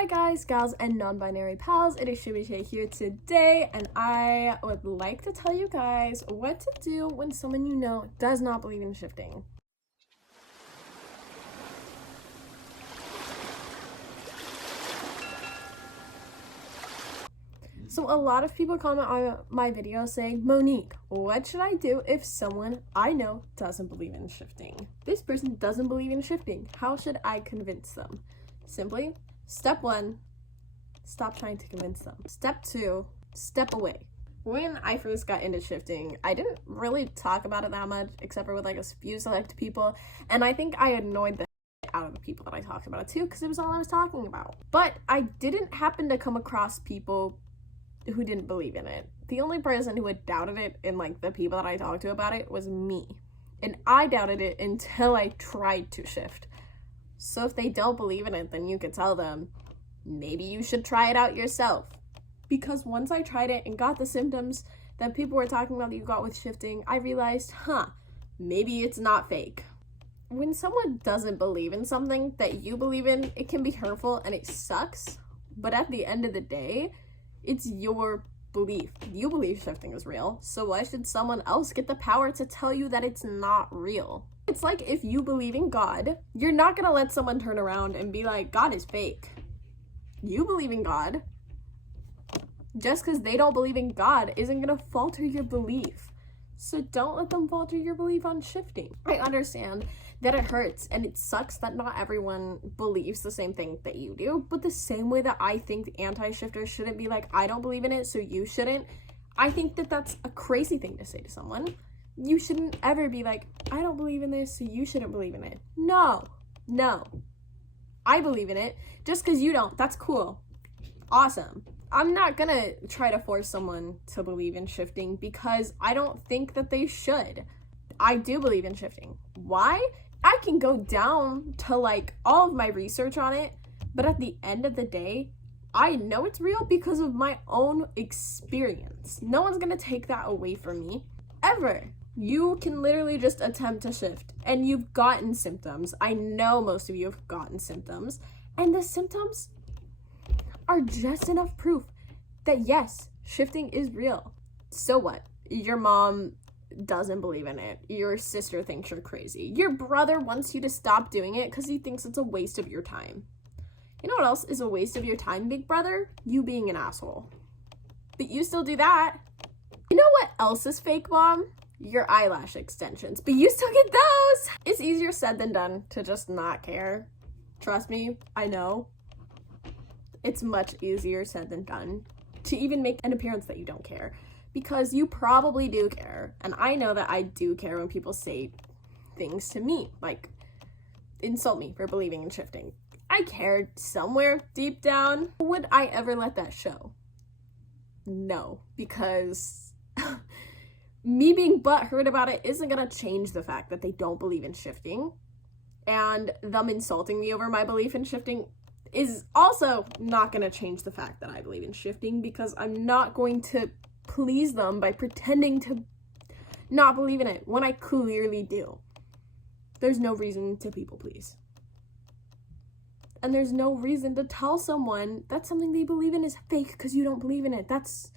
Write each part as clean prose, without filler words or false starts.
Hi guys, gals, and non-binary pals, it is 𝗍𝗶𝗁 here today, and I would like to tell you guys what to do when someone you know does not believe in shifting. So a lot of people comment on my video saying, Monique, what should I do if someone I know doesn't believe in shifting? This person doesn't believe in shifting. How should I convince them? Simply, step 1, stop trying to convince them. Step 2, step away. When I first got into shifting, I didn't really talk about it that much, except for with like a few select people, and I think I annoyed the out of the people that I talked about it too, because it was all I was talking about. But I didn't happen to come across people who didn't believe in it. The only person who had doubted it in like the people that I talked to about it was me. And I doubted it until I tried to shift. So if they don't believe in it, then you could tell them, maybe you should try it out yourself. Because once I tried it and got the symptoms that people were talking about that you got with shifting, I realized, maybe it's not fake. When someone doesn't believe in something that you believe in, it can be hurtful and it sucks. But at the end of the day, it's your belief. You believe shifting is real, so why should someone else get the power to tell you that it's not real? It's like if you believe in God, you're not gonna let someone turn around and be like, God is fake. You believe in God. Just because they don't believe in God isn't gonna falter your belief. So don't let them falter your belief on shifting. I understand that it hurts and it sucks that not everyone believes the same thing that you do, but the same way that I think anti-shifters shouldn't be like, I don't believe in it, so you shouldn't, I think that that's a crazy thing to say to someone. You shouldn't ever be like, I don't believe in this, so you shouldn't believe in it. No. I believe in it. Just because you don't, that's cool. Awesome. I'm not gonna try to force someone to believe in shifting because I don't think that they should. I do believe in shifting. Why? I can go down to like all of my research on it, but at the end of the day, I know it's real because of my own experience. No one's gonna take that away from me, ever. You can literally just attempt to shift and you've gotten symptoms. I know most of you have gotten symptoms, and the symptoms are just enough proof that yes, shifting is real. So what? Your mom doesn't believe in it. Your sister thinks you're crazy. Your brother wants you to stop doing it because he thinks it's a waste of your time. You know what else is a waste of your time, big brother? You being an asshole. But you still do that. You know what else is fake, Mom? Your eyelash extensions. But you still get those! It's easier said than done to just not care. Trust me, I know. It's much easier said than done to even make an appearance that you don't care, because you probably do care. And I know that I do care when people say things to me, like insult me for believing in shifting. I cared somewhere deep down. Would I ever let that show? No, because me being butthurt about it isn't gonna change the fact that they don't believe in shifting, and them insulting me over my belief in shifting is also not going to change the fact that I believe in shifting, because I'm not going to please them by pretending to not believe in it when I clearly do. There's no reason to people please. And there's no reason to tell someone that something they believe in is fake because you don't believe in it. That's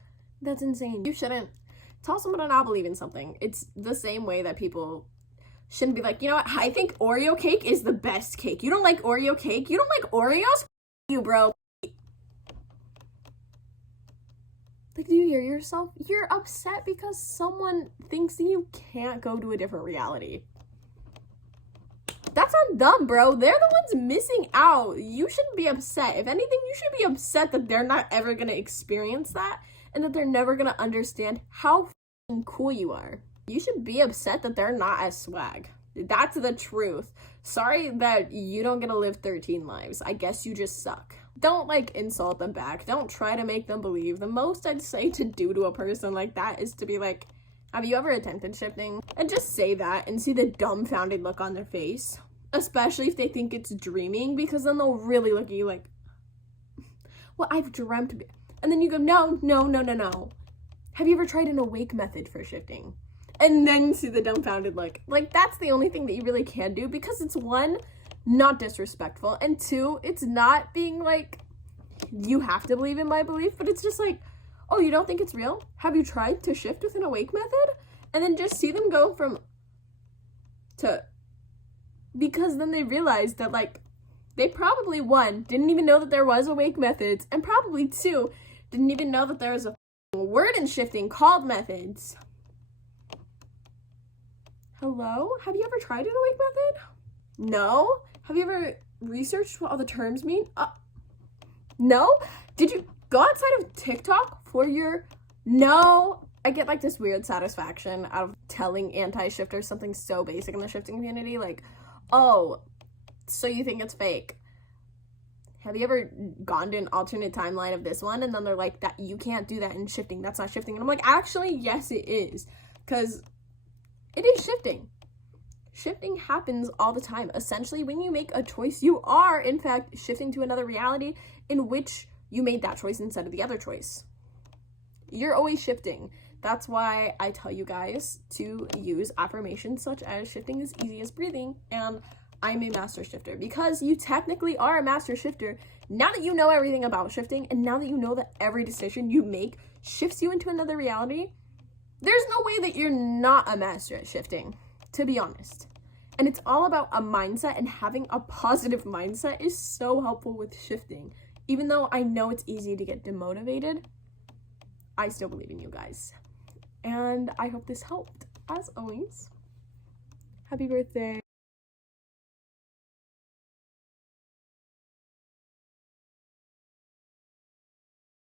insane. You shouldn't tell someone to not believe in something. It's the same way that people shouldn't be like, you know what, I think Oreo cake is the best cake. You don't like Oreo cake? You don't like Oreos? You, bro. Like, do you hear yourself? You're upset because someone thinks that you can't go to a different reality. That's on them, bro. They're the ones missing out. You shouldn't be upset. If anything, you should be upset that they're not ever gonna experience that and that they're never gonna understand how cool you are. You should be upset that they're not as swag. That's the truth. Sorry that you don't get to live 13 lives. I guess you just suck. Don't like insult them back. Don't try to make them believe. The most I'd say to do to a person like that is to be like, have you ever attempted shifting? And just say that and see the dumbfounded look on their face. Especially if they think it's dreaming, because then they'll really look at you like, well, I've dreamt. And then you go, no. Have you ever tried an awake method for shifting? And then see the dumbfounded look. Like, that's the only thing that you really can do, because it's one, not disrespectful, and two, it's not being like you have to believe in my belief, but it's just like, oh, you don't think it's real? Have you tried to shift with an awake method? And then just see them go from to, because then they realized that, like, they probably, one, didn't even know that there was awake methods, and probably two, didn't even know that there was a word in shifting called methods. Hello? Have you ever tried an awake method? No? Have you ever researched what all the terms mean? No? Did you go outside of TikTok for your... No? I get like this weird satisfaction out of telling anti-shifters something so basic in the shifting community, like, oh, so you think it's fake. Have you ever gone to an alternate timeline of this one? And then they're like, that you can't do that in shifting. That's not shifting. And I'm like, actually, yes, it is. Because it is shifting. Shifting happens all the time. Essentially, when you make a choice, you are, in fact, shifting to another reality in which you made that choice instead of the other choice. You're always shifting. That's why I tell you guys to use affirmations such as shifting is easy as breathing and I'm a master shifter, because you technically are a master shifter now that you know everything about shifting, and now that you know that every decision you make shifts you into another reality. There's no way that you're not a master at shifting, to be honest. And it's all about a mindset, and having a positive mindset is so helpful with shifting. Even though I know it's easy to get demotivated, I still believe in you guys. And I hope this helped. As always, happy birthday.